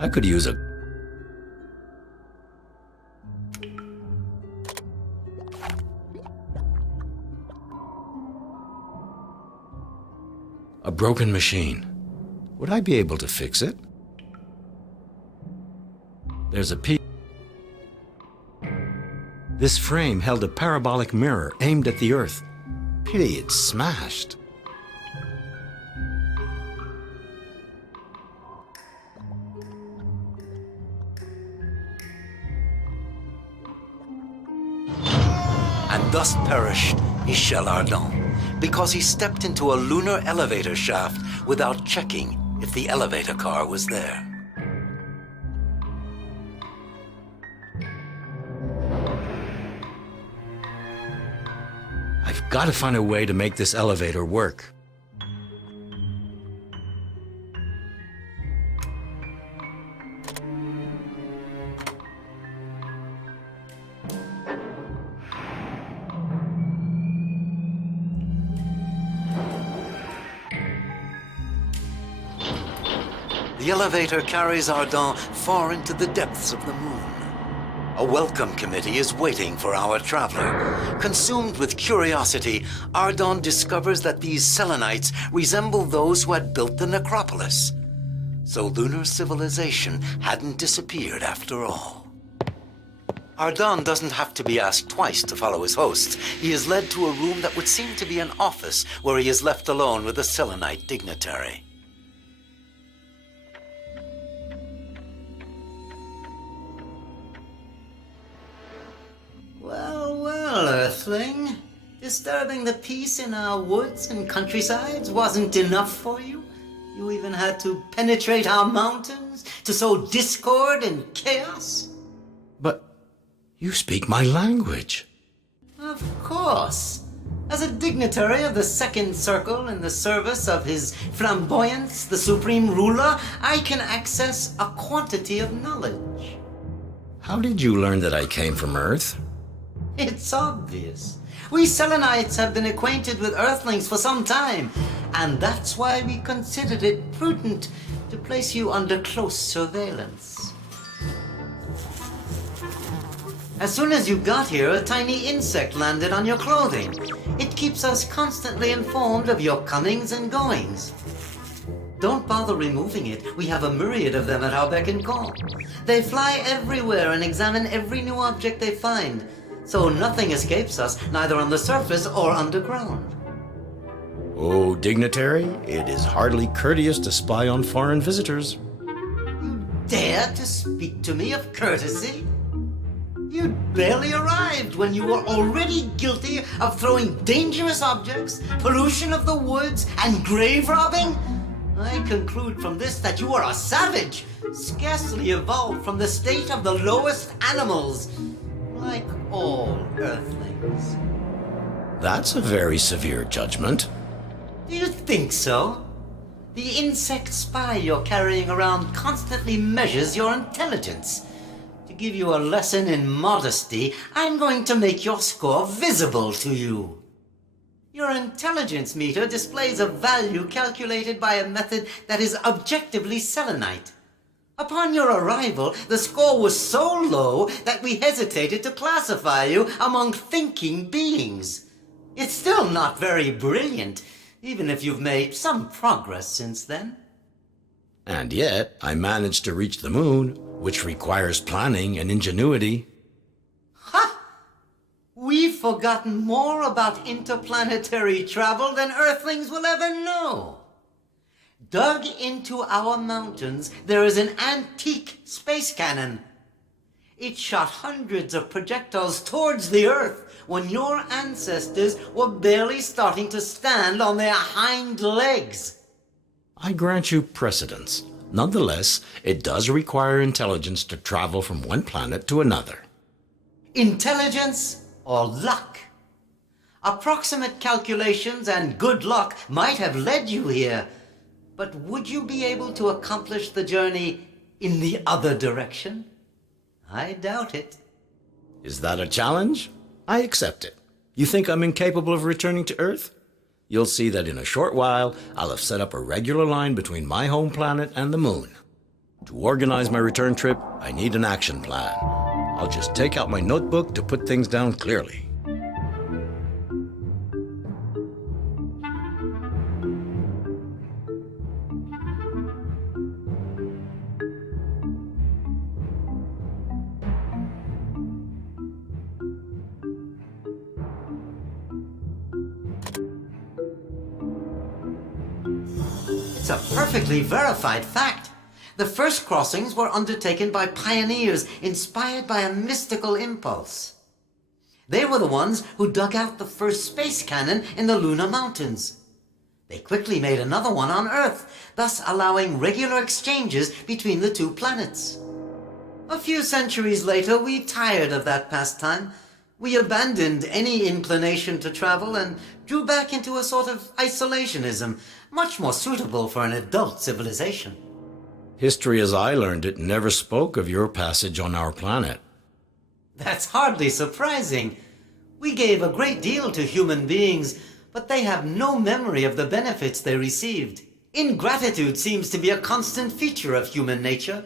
I could use a broken machine. Would I be able to fix it? There's a piece. This frame held a parabolic mirror aimed at the Earth. Pity it's smashed. And thus perished Michel Ardan, because he stepped into a lunar elevator shaft without checking if the elevator car was there. I've got to find a way to make this elevator work. The elevator carries Ardan far into the depths of the moon. A welcome committee is waiting for our traveler. Consumed with curiosity, Ardan discovers that these Selenites resemble those who had built the necropolis. So lunar civilization hadn't disappeared after all. Ardan doesn't have to be asked twice to follow his hosts. He is led to a room that would seem to be an office where he is left alone with a Selenite dignitary. Well, Earthling. Disturbing the peace in our woods and countrysides wasn't enough for you? You even had to penetrate our mountains to sow discord and chaos? But you speak my language. Of course. As a dignitary of the Second Circle in the service of His Flamboyance, the Supreme Ruler, I can access a quantity of knowledge. How did you learn that I came from Earth? It's obvious. We Selenites have been acquainted with Earthlings for some time, and that's why we considered it prudent to place you under close surveillance. As soon as you got here, a tiny insect landed on your clothing. It keeps us constantly informed of your comings and goings. Don't bother removing it. We have a myriad of them at our beck and call. They fly everywhere and examine every new object they find, so nothing escapes us, neither on the surface or underground. Oh, dignitary, it is hardly courteous to spy on foreign visitors. You dare to speak to me of courtesy? You'd barely arrived when you were already guilty of throwing dangerous objects, pollution of the woods, and grave robbing? I conclude from this that you are a savage, scarcely evolved from the state of the lowest animals, like all Earthlings. That's a very severe judgment. Do you think so? The insect spy you're carrying around constantly measures your intelligence. To give you a lesson in modesty, I'm going to make your score visible to you. Your intelligence meter displays a value calculated by a method that is objectively Selenite. Upon your arrival, the score was so low that we hesitated to classify you among thinking beings. It's still not very brilliant, even if you've made some progress since then. And yet, I managed to reach the moon, which requires planning and ingenuity. Ha! We've forgotten more about interplanetary travel than Earthlings will ever know. Dug into our mountains, there is an antique space cannon. It shot hundreds of projectiles towards the Earth when your ancestors were barely starting to stand on their hind legs. I grant you precedence. Nonetheless, it does require intelligence to travel from one planet to another. Intelligence or luck? Approximate calculations and good luck might have led you here, but would you be able to accomplish the journey in the other direction? I doubt it. Is that a challenge? I accept it. You think I'm incapable of returning to Earth? You'll see that in a short while, I'll have set up a regular line between my home planet and the moon. To organize my return trip, I need an action plan. I'll just take out my notebook to put things down clearly. It's a perfectly verified fact. The first crossings were undertaken by pioneers inspired by a mystical impulse. They were the ones who dug out the first space cannon in the Lunar Mountains. They quickly made another one on Earth, thus allowing regular exchanges between the two planets. A few centuries later, we tired of that pastime. We abandoned any inclination to travel and drew back into a sort of isolationism, much more suitable for an adult civilization. History as I learned it never spoke of your passage on our planet. That's hardly surprising. We gave a great deal to human beings, but they have no memory of the benefits they received. Ingratitude seems to be a constant feature of human nature.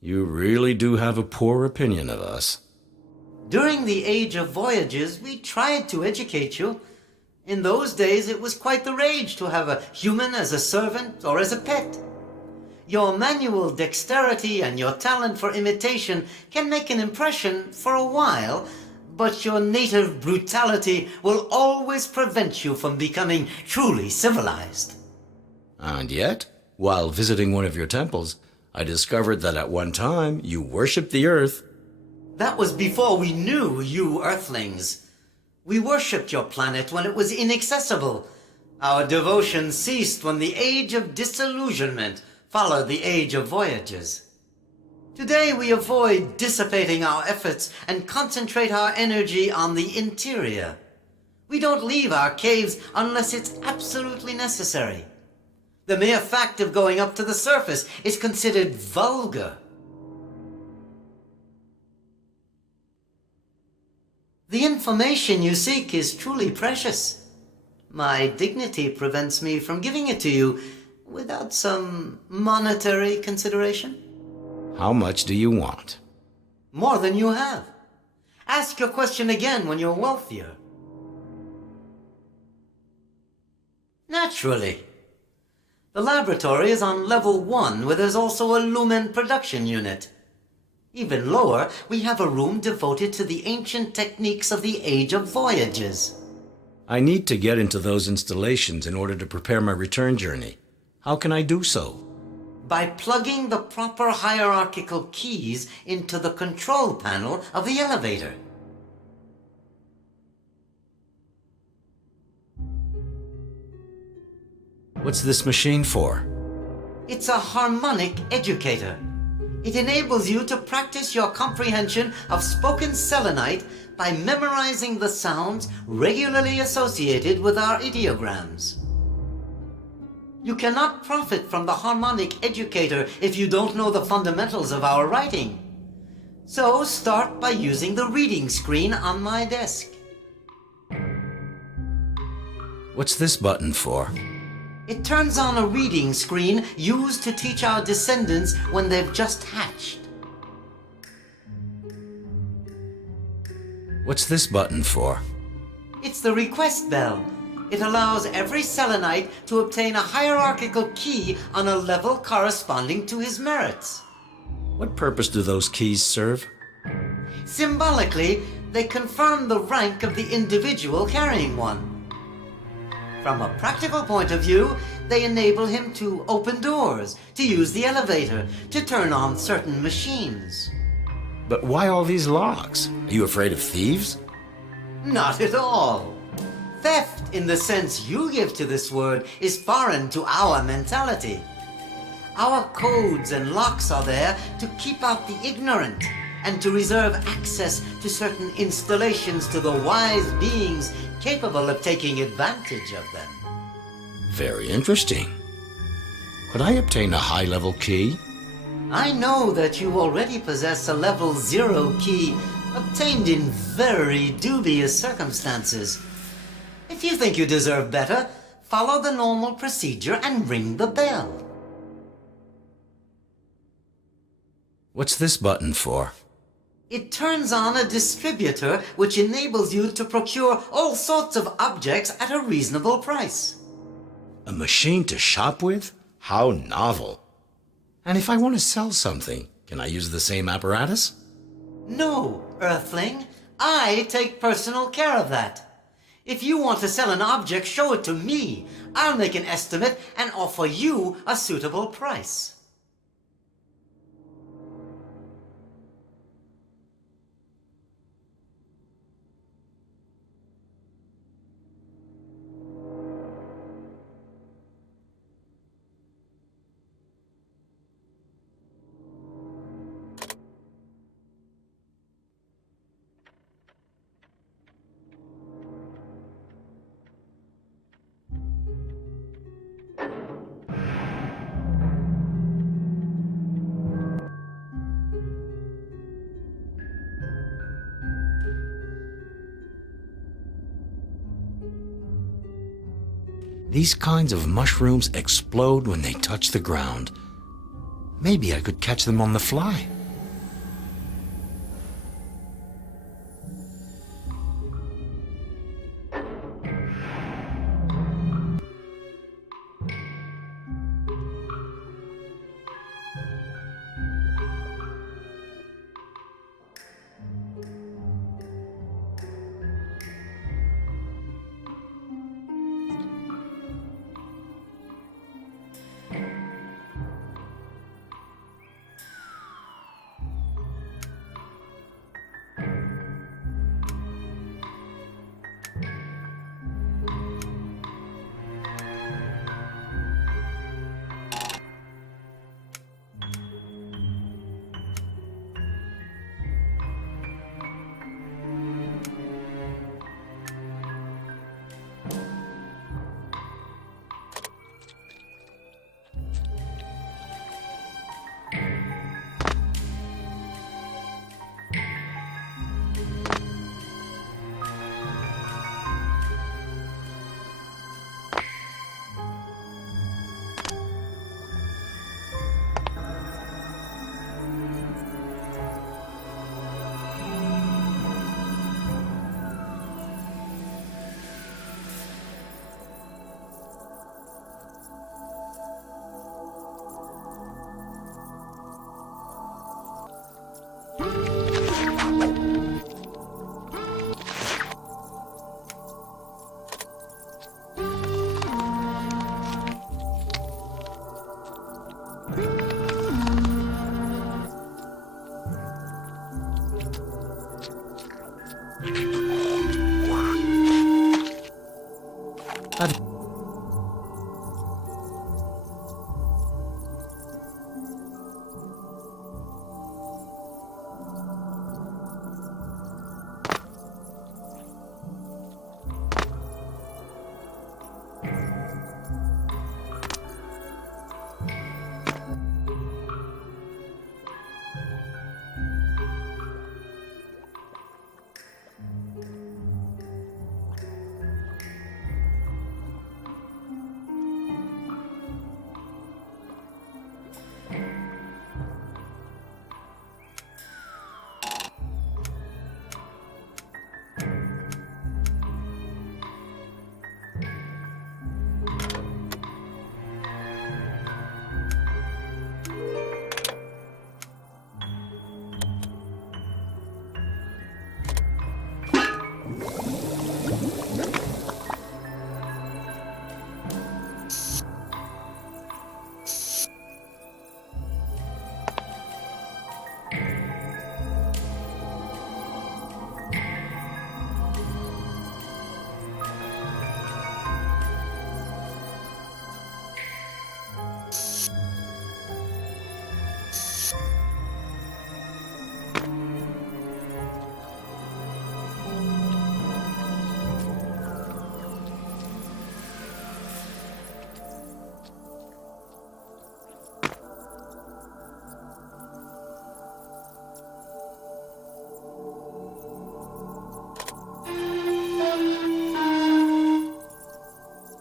You really do have a poor opinion of us. During the age of voyages, we tried to educate you. In those days, it was quite the rage to have a human as a servant or as a pet. Your manual dexterity and your talent for imitation can make an impression for a while, but your native brutality will always prevent you from becoming truly civilized. And yet, while visiting one of your temples, I discovered that at one time you worshipped the earth. That was before we knew you Earthlings. We worshipped your planet when it was inaccessible. Our devotion ceased when the age of disillusionment followed the age of voyages. Today we avoid dissipating our efforts and concentrate our energy on the interior. We don't leave our caves unless it's absolutely necessary. The mere fact of going up to the surface is considered vulgar. The information you seek is truly precious. My dignity prevents me from giving it to you without some monetary consideration. How much do you want? More than you have. Ask your question again when you're wealthier. Naturally. The laboratory is on level 1, where there's also a Lumen production unit. Even lower, we have a room devoted to the ancient techniques of the Age of Voyages. I need to get into those installations in order to prepare my return journey. How can I do so? By plugging the proper hierarchical keys into the control panel of the elevator. What's this machine for? It's a harmonic educator. It enables you to practice your comprehension of spoken Selenite by memorizing the sounds regularly associated with our ideograms. You cannot profit from the harmonic educator if you don't know the fundamentals of our writing. So start by using the reading screen on my desk. What's this button for? It turns on a reading screen used to teach our descendants when they've just hatched. What's this button for? It's the request bell. It allows every Selenite to obtain a hierarchical key on a level corresponding to his merits. What purpose do those keys serve? Symbolically, they confirm the rank of the individual carrying one. From a practical point of view, they enable him to open doors, to use the elevator, to turn on certain machines. But why all these locks? Are you afraid of thieves? Not at all. Theft, in the sense you give to this word, is foreign to our mentality. Our codes and locks are there to keep out the ignorant and to reserve access to certain installations to the wise beings capable of taking advantage of them. Very interesting. Could I obtain a high-level key? I know that you already possess a level 0 key obtained in very dubious circumstances. If you think you deserve better, follow the normal procedure and ring the bell. What's this button for? It turns on a distributor which enables you to procure all sorts of objects at a reasonable price. A machine to shop with? How novel. And if I want to sell something, can I use the same apparatus? No, Earthling. I take personal care of that. If you want to sell an object, show it to me. I'll make an estimate and offer you a suitable price. These kinds of mushrooms explode when they touch the ground. Maybe I could catch them on the fly.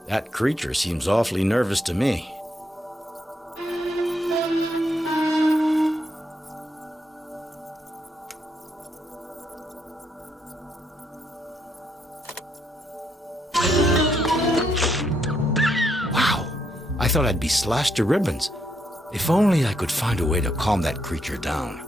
That creature seems awfully nervous to me. thought I'd be slashed to ribbons. If only I could find a way to calm that creature down.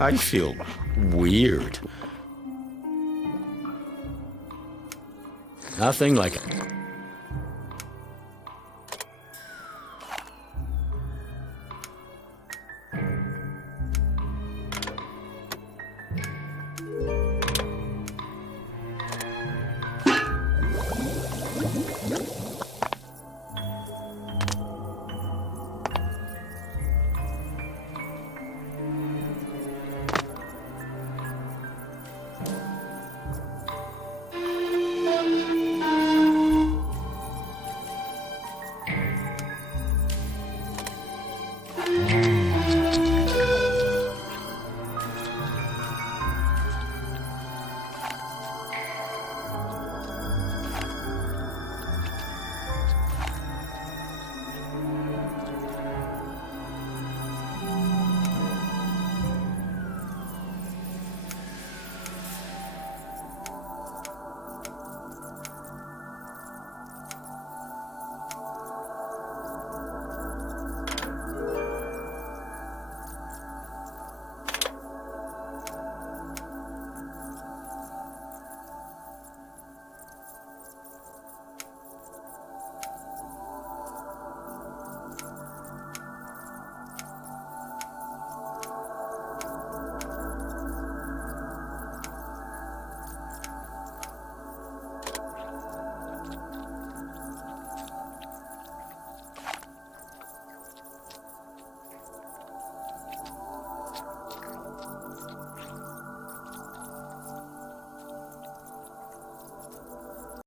I feel weird. Nothing like it.